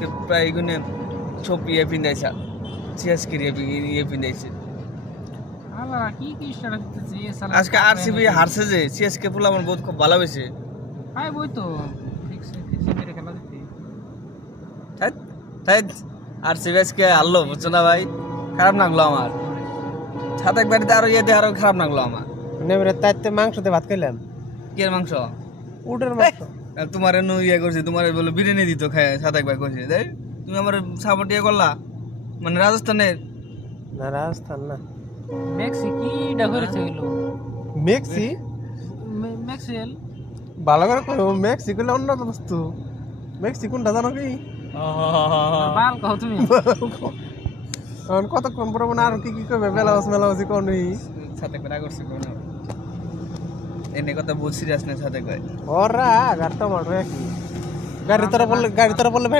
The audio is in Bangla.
আজকে প্রায় এগুনে সব ইয়ে পিন্দাইছে সিএসকে ইয়ে পিন্দাইছে আল্লাহ কি কি স্টার্ট দিতেছে এ সালা আজকে আরসিবি হারছে যে সিএসকে পুলা আমার বহুত খুব ভালো হয়েছে আই বই তো ফিক্সিং করে খেলা দিতে তাই তাই আরসিবি আজকে হারলো বুঝছো না ভাই খারাপ লাগলো আমার সাত এক বাড়িতে আরো ইয়ে দিয়ে আরো খারাপ লাগলো আমার নেমরে তাইতে মাংসতে ভাত খাইলাম কি এর মাংস উটের মাংস আর তোমার এনে ইয়ে করছে তোমার বলে বিরিয়ানি দিত খায় সাত এক ভাই করছে তাই তুমি আমার সাপোর্ট ইয়ে করলা মানে রাজস্থানের না রাজস্থান না মেক্সি কি ডাকরেছে হইলো মেক্সি মেক্সিয়েল ভালো করে কই মেক্সি কইলে অন্য বস্তু মেক্সি কোনটা জানো কি বাল কও তুমি এখন কতক্ষণ পরে মনে আর কি কি করবে মেলাওয়াজি কোনই সাথে করে করছে কোন এনে কথা বহুত সিরিয়াস না সাথে কয় ওরা গাড়িটা মারবে কি গাড়ি তোরা বললে ভাই